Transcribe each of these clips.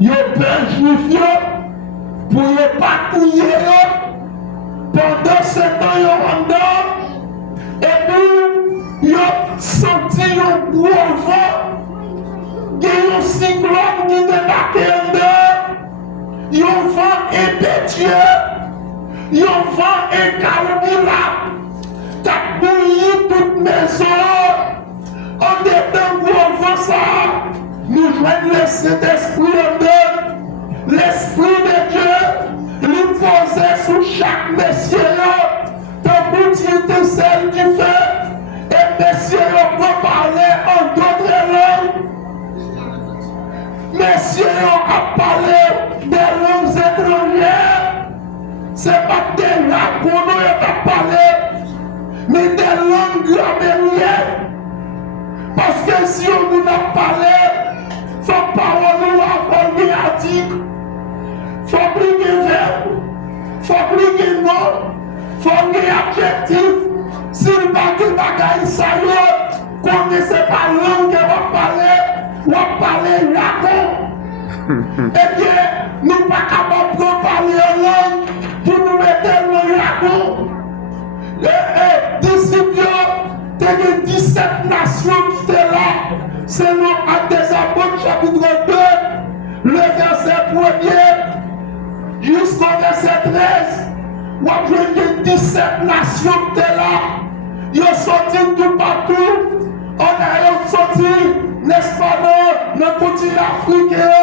Yo peur juif yo pour ne pas tuer yo. Pendant ce temps yo en dedans. Et puis yo senti un gros vent. Il y a un cyclone qui débarque en dedans. Il y a un vent impétueux. Il y a un vent incalculable. T'as bouilli toute maison. En dedans gros vent ça. Nous joignons le Saint-Esprit en dedans. L'Esprit de Dieu nous posait sur chaque messieurs. Tant que tu celle du feu. Et messieurs peut parler en d'autres langues. Messieurs a parlé des langues étrangères. Ce n'est pas des langues qu'on a parlé, mais des langues grammairiennes. Parce que si on nous a parlé, il faut parler nous avant des articles. Il faut briller verbe, il faut briller nom, il faut briller adjectif. Si le bagage ça y est, connaissez pas la langue qu'on va parler, on va parler jargon. Eh bien, nous ne sommes pas capables de parler en langue pour nous mettre dans le jargon. Les disciples, il y a 17 nations qui étaient là. Selon Actes des Apôtres, chapitre 2, le verset 1er jusqu'au verset 13. On a vu 17 nations qui étaient là. Ils sont sortis tout partout. On a sorti, n'est-ce pas, dans le continent africain.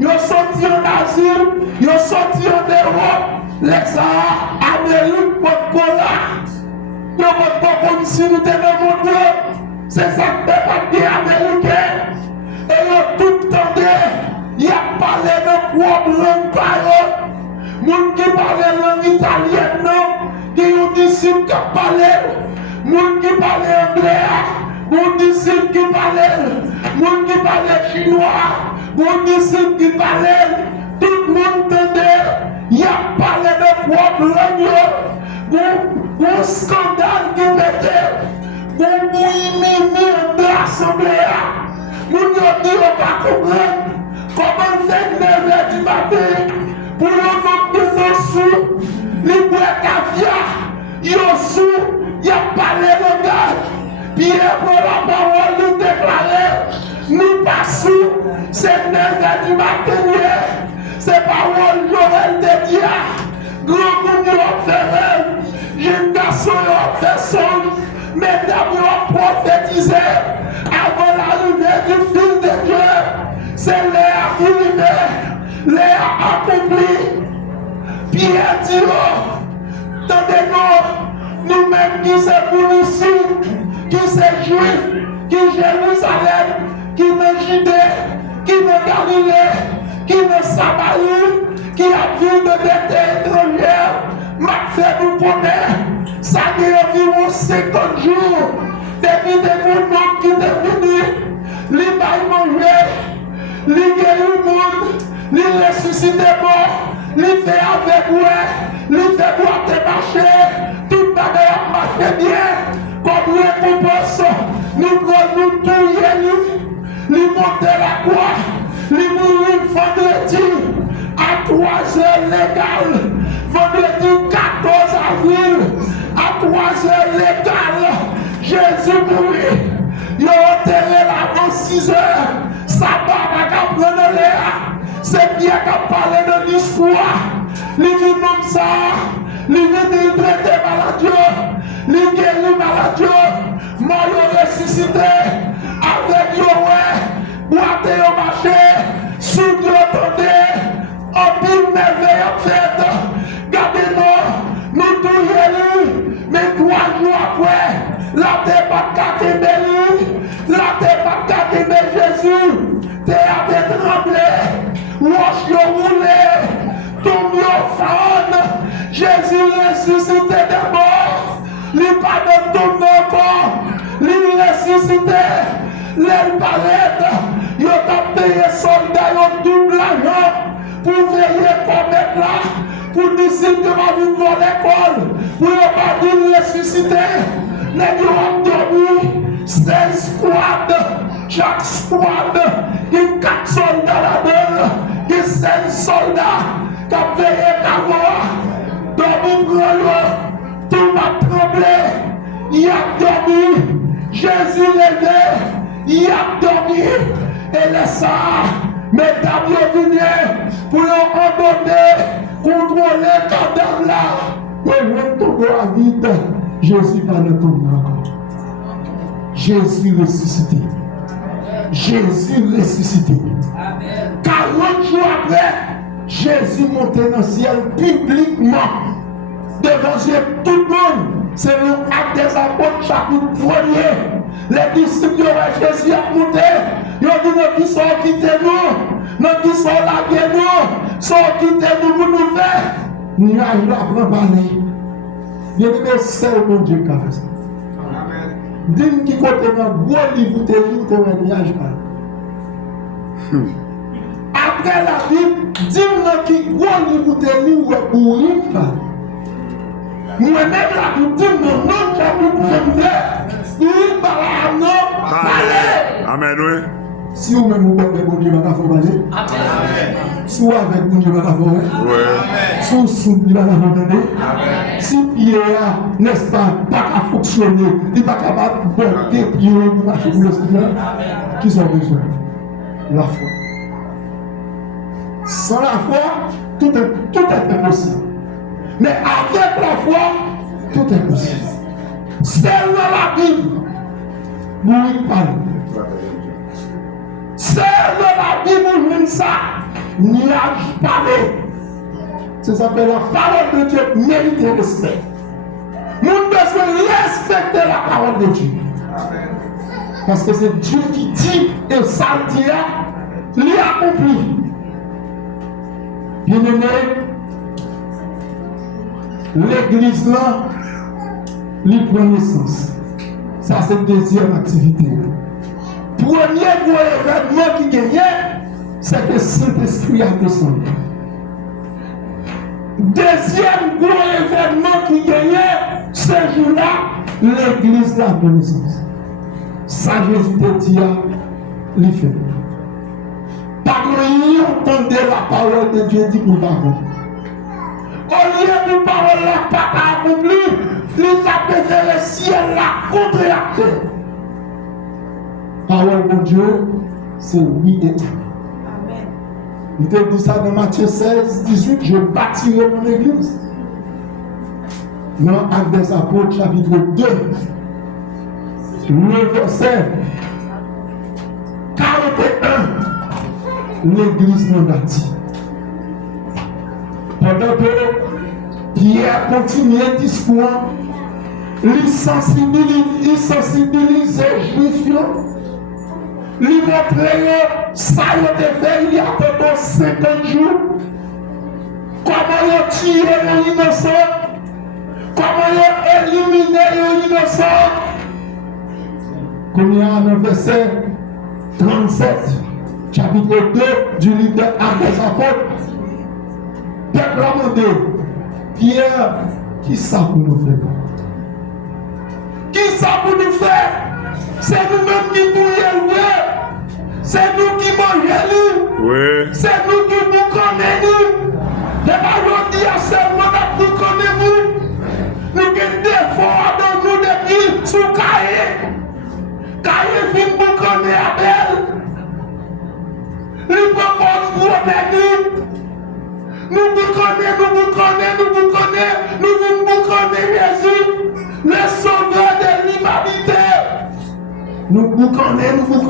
Ils sont sortis en Asie. Ils sont sortis en Europe. Amérique, Popola. Ils ont pas comme si nous étions dans le monde. C'est ça que les papiers américains. Et ils ont tout entendu. Ils ont parlé de propre langue. Les gens qui parlaient langue italienne, non. Ils ont disciples qui parlaient. Les gens qui parlaient anglais. Mon disciple qui parlait chinois, mon disciple qui parlait, tout le monde entendait, il a parlé de propre langue, mon scandale qui mettait, mon bouillie de l'assemblée, mon dit on pas comprendre comment faire 9h du matin pour les autres qui sont sous, les bois caviar, ils sont sous, il a parlé de langage. Pierre, pour la parole, nous déclarer, nous passons, c'est 9h du matin, c'est parole, Joël de Dieu, grand coup de l'observer, jeune garçon de fait songe, mesdames ont prophétisé, avant l'arrivée du Fils de Dieu, c'est l'air arrivé, l'air accompli. Pierre dit, tendez-nous, nous-mêmes qui sommes ici, qui c'est juif, qui Jérusalem, qui est Judée, qui est Galilée, qui est Samarie, qui a vu de bêtes étrangères, m'a fait nous connaître, ça y est environ 50 jours, depuis des moments qui est venu, les bails manger, les guérir le monde, les ressusciter mort, les faire avec moi, les faire boire tes marchés, tout bagage marche bien. Comme récompense, nous prenons tout yéli, nous monter la croix, nous mourir vendredi à 3 heures légales, vendredi 14 avril à 3 heures légales, Jésus mourit, il a enterré avant 6 heures, sabbat va prendre l'air, c'est Pierre qui a parlé de l'histoire, il dit comme ça, il vient traiter maladie. Les guéris malades, mort ressuscité, avec Yoé, boité au marché, sous Dieu tendé, en pile merveille en fait. Gardez-nous, nous tous guéris, mais 3 jours après, la terre pas qu'à la terre pas qu'à Jésus, terre a tremblé, roche yo roulé, tombe yo fan, Jésus ressuscité des morts. Les pas de tomber encore, les ressuscité, les paraître, ils ont payé soldats, ils ont double l'argent pour veiller comme être là, pour disciples de ma vie pour l'école, pour ne pas dire ressuscité, les gens ont dormi, 16 squads, chaque squad, il y a 4 soldats là-dedans, il y a dizaines de soldats qui ont veillé à voir. Donc, tout m'a tremblé. Il a dormi. Jésus levé. Il a dormi. Et laisse ça. Mesdames, vous venez pour abandonner, contrôler le cadavre là. Et tomber à vide. Jésus pas le tomber encore. Jésus ressuscité. Jésus ressuscité. 40 jours après, Jésus monté dans le ciel publiquement devant tout le monde. C'est le acte des apôtres, chapitre 1er. Les disciples de Jésus a monté. Ils ont dit nous qui sont quittés nous, nous qui sont largués nous, sont quittés nous pour nous faire. Nuage là pour parler. Bien aimé, c'est mon Dieu qui a fait ça. Dis-moi qui côté dans le gros livre, tu es un nuage là. Après la Bible, dis-moi qui gros livre, tu es livre pour lui. Moi-même là, je dis mon nom, j'ai pour il parle non, parlez. Amen, oui. Si vous-même vous avez bon Dieu, vous avez parler. Si vous avez bon Dieu, vous avez parler. Si vous soutenez, vous avez entendre. Si Pierre, n'est-ce pas qu'à fonctionner, il n'est pas capable de porter pied pour marcher pour le Seigneur, qui sont besoin? La foi. Sans la foi, tout est impossible. Mais avec la foi, tout est possible. C'est la Bible. Nous parle. C'est la Bible, même ça. Nuage parler. Ça s'appelle la parole de Dieu mérite respect. Nous devons respecter la parole de Dieu. Parce que c'est Dieu qui dit et ça dit, il accompli. Bien aimé, l'église là, il prend naissance. Ça, c'est la deuxième activité. Premier gros événement qui gagne, c'est que le Saint-Esprit a descendu. Deuxième gros événement qui gagne, ce jour-là, l'église a pris naissance. Ça, Jésus te dit, il fait. Pas qu'on entende la parole de Dieu dit pour parole. Au lieu de parole là, pas accompli, il a préféré le ciel là contre la terre. Parole de Dieu, c'est oui et amen. Il te dit ça dans Matthieu 16, 18, je bâtirai mon église. Dans Actes des Apôtres, chapitre 2, le verset 41, l'église non bâtie. Pendant que Pierre continue le discours, il sensibilise les Juifs, il montre ça il a fait il y a pendant 50 jours, comment il a tué les innocents, comment il a éliminé les innocents. Comme il y a un verset 37, chapitre 2 du livre d'Actes des Apôtres. Peuple a demandé, Pierre, qui ça pour nous faire? Qui ça pour nous faire? C'est nous-mêmes qui bouillons, c'est nous qui mangeons, Oui. c'est nous qui nous connaissons. Les parents disent seulement que nous connaissons. Nous avons des fois dans nous depuis sous Caïn. Caïn fin nous connaît Abel. Nous propose pour l'église. Nous vous connaissons Jésus, le sauveur de l'humanité. Nous vous connaissons.